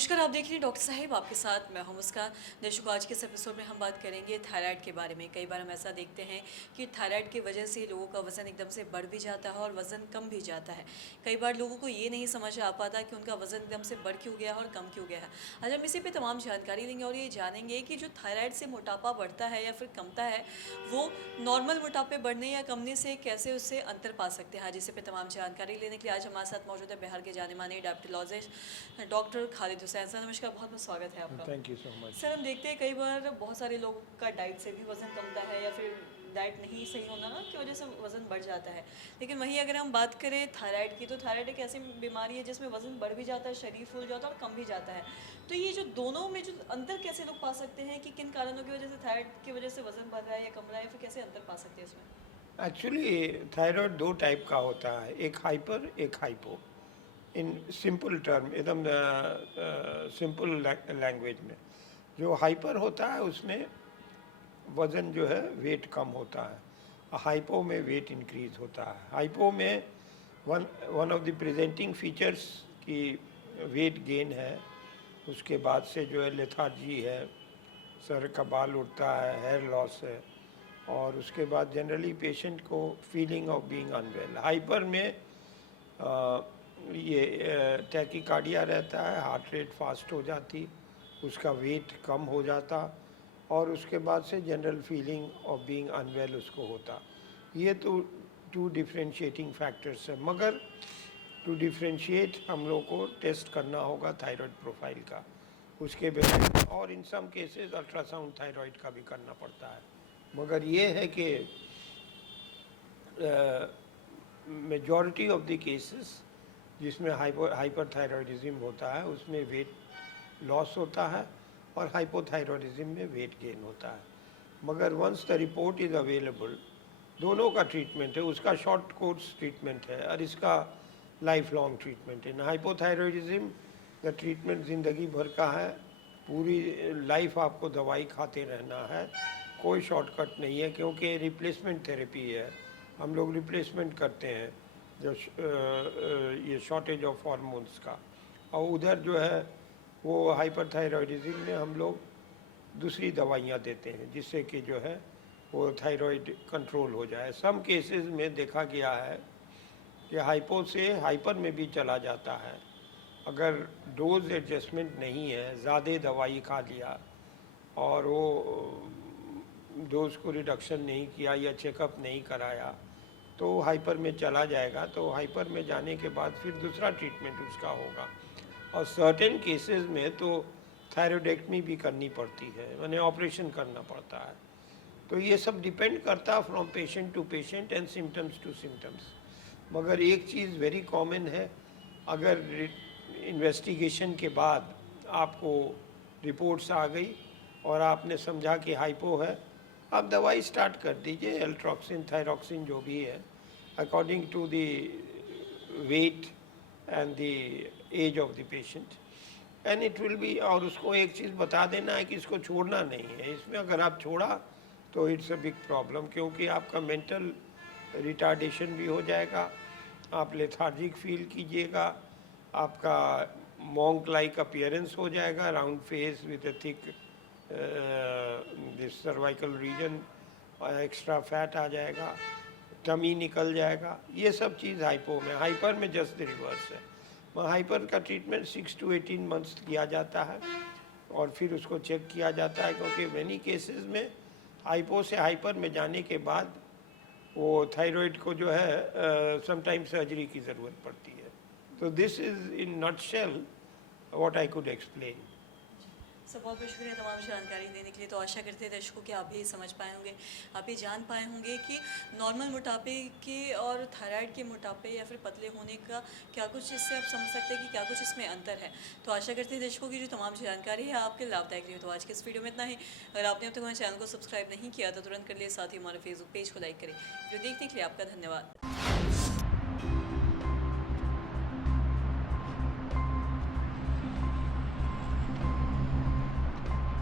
नमस्कार, आप देख रहे हैं डॉक्टर साहिब आपके साथ मैं हूं मुस्कान। दर्शकों, आज के इस एपिसोड में हम बात करेंगे थायराइड के बारे में। कई बार हम ऐसा देखते हैं कि थायराइड की वजह से लोगों का वज़न एकदम से बढ़ भी जाता है और वज़न कम भी जाता है। कई बार लोगों को ये नहीं समझ आ पाता कि उनका वज़न एकदम से बढ़ क्यों गया है और कम क्यों गया है। आज हम इसी पे तमाम जानकारी देंगे और ये जानेंगे कि जो थायराइड से मोटापा बढ़ता है या फिर कमता है, वो नॉर्मल मोटापे बढ़ने या कमने से कैसे उससे अंतर पा सकते हैं। आज इसी पे तमाम जानकारी लेने के लिए आज हमारे साथ मौजूद है बिहार के जाने माने diabetologist doctor Khalid Hussain. Sir नमस्कार, बहुत बहुत स्वागत है आपका। Thank you so much. Sir, हम देखते हैं कई बार बहुत सारे लोगों का डाइट से भी वज़न कमता है या फिर डाइट नहीं सही होना ना की वजह से वज़न बढ़ जाता है। लेकिन वहीं अगर हम बात करें थायराइड की, तो थायराइड एक ऐसी बीमारी है जिसमें वज़न बढ़ भी जाता है, शरीर फूल जाता है और कम भी जाता है। तो ये जो दोनों में जो अंतर कैसे लोग पा सकते हैं कि किन कारणों की वजह से थायराइड की वजह से वज़न बढ़ रहा है या कम रहा है, या फिर कैसे अंतर पा सकते हैं इसमें? एक्चुअली थायराइड दो टाइप का होता है, एक हाइपर एक हाइपो। इन सिंपल टर्म, एकदम सिंपल लैंग्वेज में, जो हाइपर होता है उसमें वज़न जो है वेट कम होता है, हाइपो में वेट इंक्रीज होता है। हाइपो में one of the presenting features की वेट गेन है, उसके बाद से जो है लेथार्जी है, सर का बाल उठता है, हेयर लॉस है, और उसके बाद जनरली पेशेंट को feeling of being unwell. Hyper में ये टैकीकार्डिया रहता है, हार्ट रेट फास्ट हो जाती, उसका वेट कम हो जाता, और उसके बाद से general feeling of being unwell उसको होता। ये तो टू डिफ्रेंशिएटिंग फैक्टर्स है, मगर टू डिफ्रेंशिएट हम लोग को टेस्ट करना होगा थायराइड प्रोफाइल का, उसके बिना, और इन सम केसेस अल्ट्रासाउंड थायराइड का भी करना पड़ता है। मगर ये है कि मेजॉरिटी ऑफ द केसेस जिसमें हाइपरथायरॉयडिज्म होता है उसमें वेट लॉस होता है, और हाइपोथायरॉयडिज्म में वेट गेन होता है। मगर once the report is available, दोनों का ट्रीटमेंट है, उसका शॉर्ट कोर्स ट्रीटमेंट है और इसका लाइफ लॉन्ग ट्रीटमेंट है। हाइपोथायरॉयडिज्म का ट्रीटमेंट ज़िंदगी भर का है, पूरी लाइफ आपको दवाई खाते रहना है, कोई शॉर्टकट नहीं है, क्योंकि रिप्लेसमेंट थेरेपी है। हम लोग रिप्लेसमेंट करते हैं जो ये शॉर्टेज ऑफ हार्मोन्स का, और उधर जो है वो हाइपरथायरॉयडिज्म में हम लोग दूसरी दवाइयाँ देते हैं जिससे कि जो है वो थायराइड कंट्रोल हो जाए। सम केसेस में देखा गया है कि हाइपो से हाइपर में भी चला जाता है, अगर डोज एडजस्टमेंट नहीं है, ज़्यादा दवाई खा लिया और वो डोज को रिडक्शन नहीं किया या चेकअप नहीं कराया, तो हाइपर में चला जाएगा। तो हाइपर में जाने के बाद फिर दूसरा ट्रीटमेंट उसका होगा, और सर्टेन केसेस में तो थायरॉयडेक्टमी भी करनी पड़ती है, यानी ऑपरेशन करना पड़ता है। तो ये सब डिपेंड करता है from patient to patient and symptoms to symptoms. मगर एक चीज़ वेरी कॉमन है, अगर इन्वेस्टिगेशन के बाद आपको रिपोर्ट्स आ गई और आपने समझा कि हाइपो है, आप दवाई स्टार्ट कर दीजिए, एल्ट्रॉक्सिन थायरॉक्सिन जो भी है, according to the weight and the age of the patient, and it will be. और उसको एक चीज़ बता देना है कि इसको छोड़ना नहीं है, इसमें अगर आप छोड़ा तो इट्स अ बिग प्रॉब्लम, क्योंकि आपका मेंटल रिटार्डेशन भी हो जाएगा, आप लेथार्जिक फील कीजिएगा, आपका मॉन्क लाइक अपीयरेंस हो जाएगा, round face with a thick this cervical region, extra fat आ जाएगा, टमी निकल जाएगा। ये सब चीज़ हाइपो में। हाइपर में जस्ट द रिवर्स है। हाइपर का ट्रीटमेंट 6 to 18 मंथ्स किया जाता है, और फिर उसको चेक किया जाता है, क्योंकि मैनी केसेस में हाइपो से हाइपर में जाने के बाद वो थायराइड को जो है समटाइम सर्जरी की ज़रूरत पड़ती है। तो this is in nutshell what I could explain. Sir, बहुत बहुत शुक्रिया तमाम जानकारी देने के लिए। तो आशा करते हैं दर्शकों कि आप भी समझ पाए होंगे, आप ये जान पाए होंगे कि नॉर्मल मोटापे के और थायराइड के मोटापे या फिर पतले होने का क्या कुछ, इससे आप समझ सकते हैं कि क्या कुछ इसमें अंतर है। तो आशा करते हैं दर्शकों की जो तमाम जानकारी है आपके लाभदायक रही हो। तो आज के इस वीडियो में इतना ही। अगर आपने अब तक हमारे चैनल को सब्सक्राइब नहीं किया तो तुरंत कर लिए, साथ ही हमारे फेसबुक पेज को लाइक करें। वीडियो देखने के लिए आपका धन्यवाद।